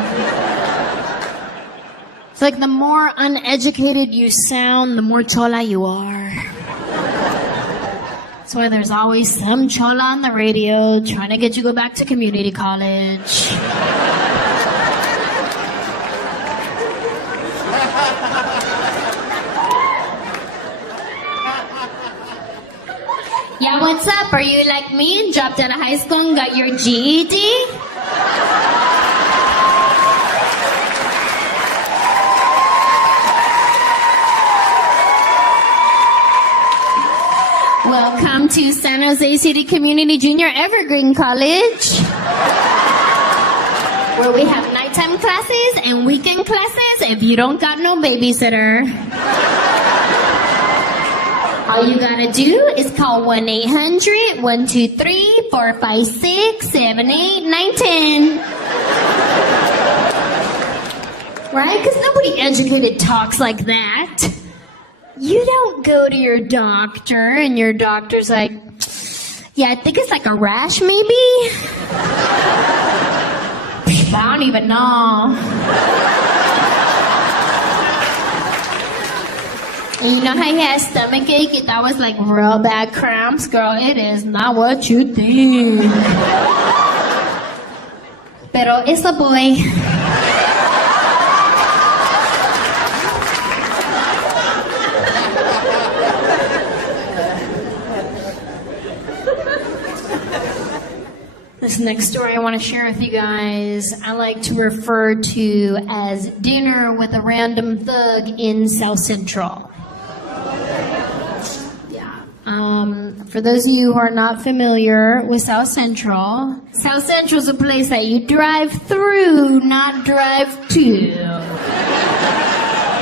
It's like the more uneducated you sound, the more chola you are. That's why there's always some chola on the radio trying to get you to go back to community college. Yeah, what's up? Are you like me and dropped out of high school and got your GED? Welcome to San Jose City Community Junior Evergreen College, where we have nighttime classes and weekend classes if you don't got no babysitter. All you gotta do is call 1-800-123-456-78910. Right? Because nobody educated talks like that. You don't go to your doctor and your doctor's like, yeah, I think it's like a rash maybe. I don't even know. And you know how he has stomach ache? And that was like real bad cramps? Girl, it is not what you think. Pero it's a boy. This next story I want to share with you guys, I like to refer to as dinner with a random thug in South Central. Yeah. For those of you who are not familiar with South Central is a place that you drive through, not drive to.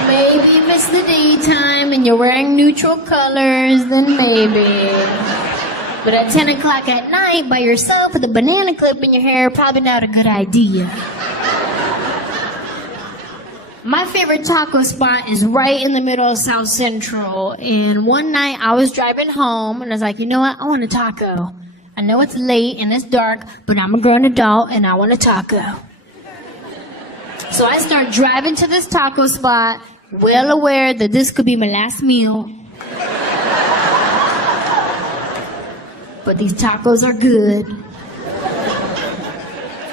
Maybe if it's the daytime and you're wearing neutral colors, then maybe. But at 10 o'clock at night, by yourself with a banana clip in your hair, probably not a good idea. My favorite taco spot is right in the middle of South Central. And one night I was driving home and I was like, you know what? I want a taco. I know it's late and it's dark, but I'm a grown adult and I want a taco. So I start driving to this taco spot, well aware that this could be my last meal. But these tacos are good.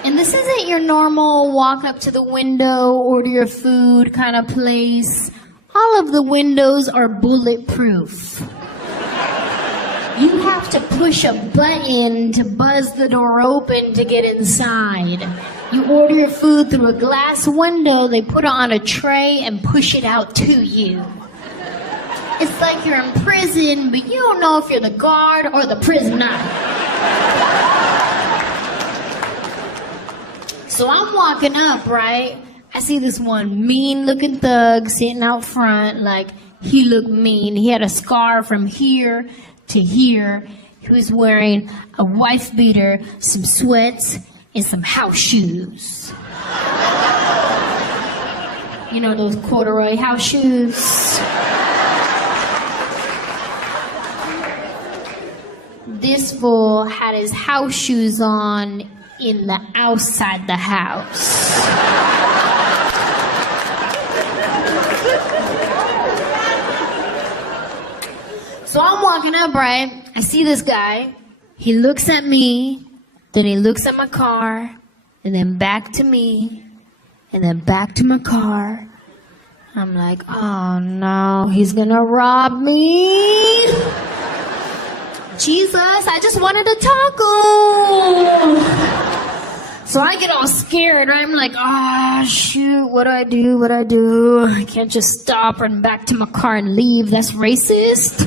And this isn't your normal walk up to the window, order your food kind of place. All of the windows are bulletproof. You have to push a button to buzz the door open to get inside. You order your food through a glass window, they put it on a tray and push it out to you. It's like you're in prison, but you don't know if you're the guard or the prisoner. So I'm walking up, right? I see this one mean-looking thug sitting out front, like he looked mean. He had a scar from here to here. He was wearing a wife beater, some sweats, and some house shoes. You know those corduroy house shoes? This fool had his house shoes on in the outside the house. So I'm walking up, right? I see this guy. He looks at me, then he looks at my car, and then back to me, and then back to my car. I'm like, oh no, he's gonna rob me. Jesus, I just wanted a taco. So I get all scared, right? I'm like, oh, shoot, what do I do? I can't just stop, run back to my car and leave. That's racist.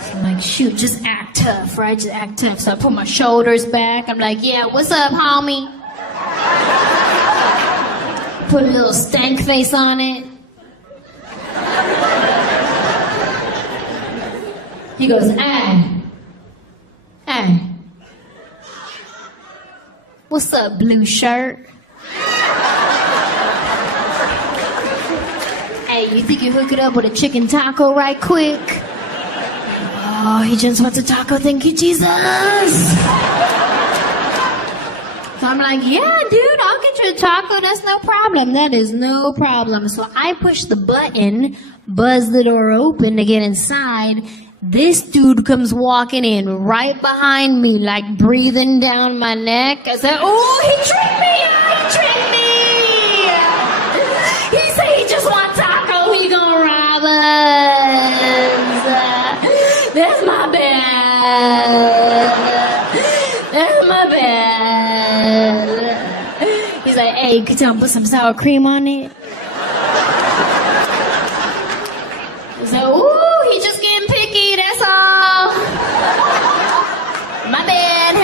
So I'm like, shoot, just act tough, right? Just act tough. So I put my shoulders back. I'm like, yeah, what's up, homie? Put a little stank face on it. He goes, hey. What's up, blue shirt? Hey, you think you hook it up with a chicken taco right quick? Oh, he just wants a taco, thank you, Jesus. So I'm like, yeah, dude, I'll get you a taco. That's no problem. That is no problem. So I push the button, buzz the door open to get inside. This dude comes walking in right behind me, like breathing down my neck. I said, oh, he tricked me. He tricked me. He said he just wants taco. He gonna rob us. That's my bad. That's my bad. He's like, hey, could you put some sour cream on it? He's like, ooh, he just getting picky, that's all. My bad.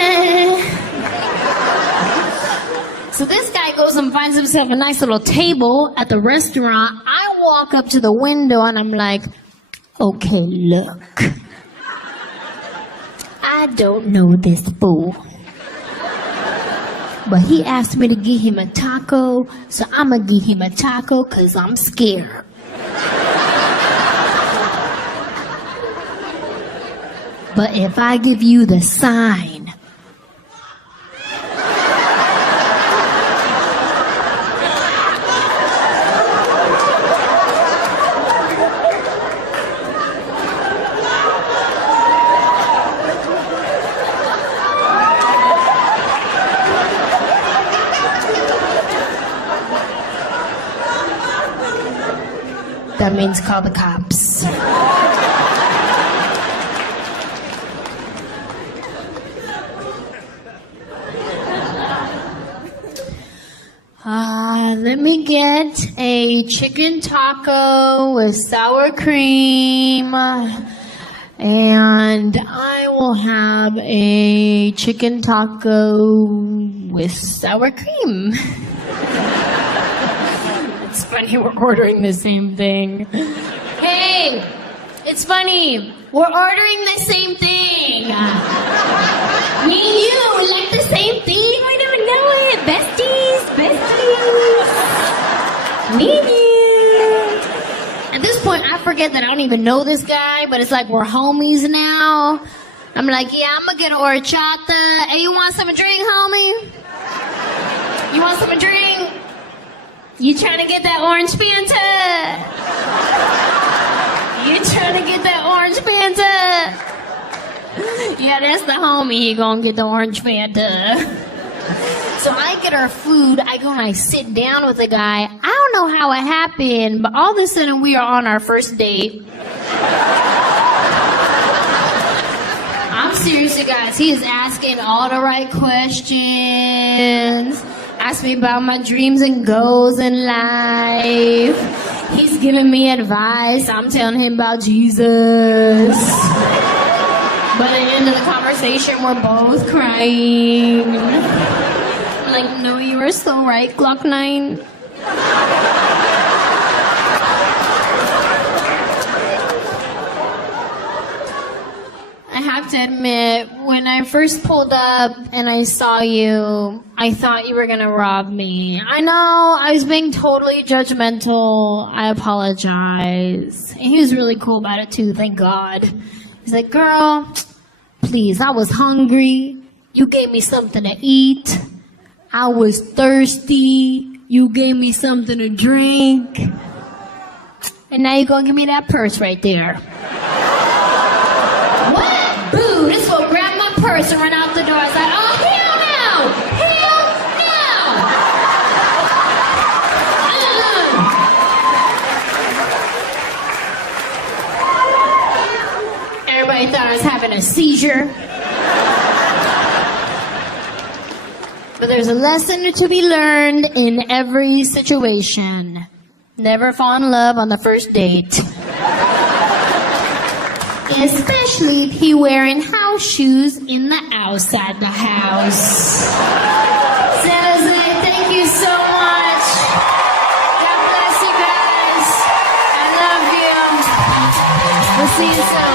So this guy goes and finds himself a nice little table at the restaurant. I walk up to the window and I'm like, okay, look. I don't know this fool. But he asked me to get him a taco, so I'm gonna get him a taco because I'm scared. But if I give you the sign, that means call the cops. Let me get a chicken taco with sour cream, and I will have a chicken taco with sour cream. It's funny, we're ordering the same thing. Hey, it's funny, we're ordering the same thing. Me and you like the same thing, we don't know it. Besties. Me and you. At this point, I forget that I don't even know this guy, but it's like we're homies now. I'm like, yeah, I'm gonna get an horchata. Hey, you want some drink, homie? You want some drink? You trying to get that orange Fanta? You trying to get that orange Fanta? Yeah, that's the homie. He gonna get the orange Fanta. So I get our food. I go and I sit down with the guy. I don't know how it happened, but all of a sudden we are on our first date. I'm serious, you guys. He is asking all the right questions. Asked me about my dreams and goals in life. He's giving me advice. I'm telling him about Jesus. By the end of the conversation, we're both crying. I'm like, no, you were so right, Glock 9. I have to admit, when I first pulled up and I saw you, I thought you were gonna rob me. I know, I was being totally judgmental. I apologize. And he was really cool about it too, thank God. He's like, girl, please, I was hungry. You gave me something to eat. I was thirsty. You gave me something to drink. And now you're gonna give me that purse right there. What? Boo, this will grab my purse and run out the door. I was like, oh, hell no! Hell no! Everybody thought I was having a seizure. But there's a lesson to be learned in every situation. Never fall in love on the first date. Especially if you're wearing house shoes in the outside the house. So thank you so much. God bless you guys. I love you. We'll see you soon.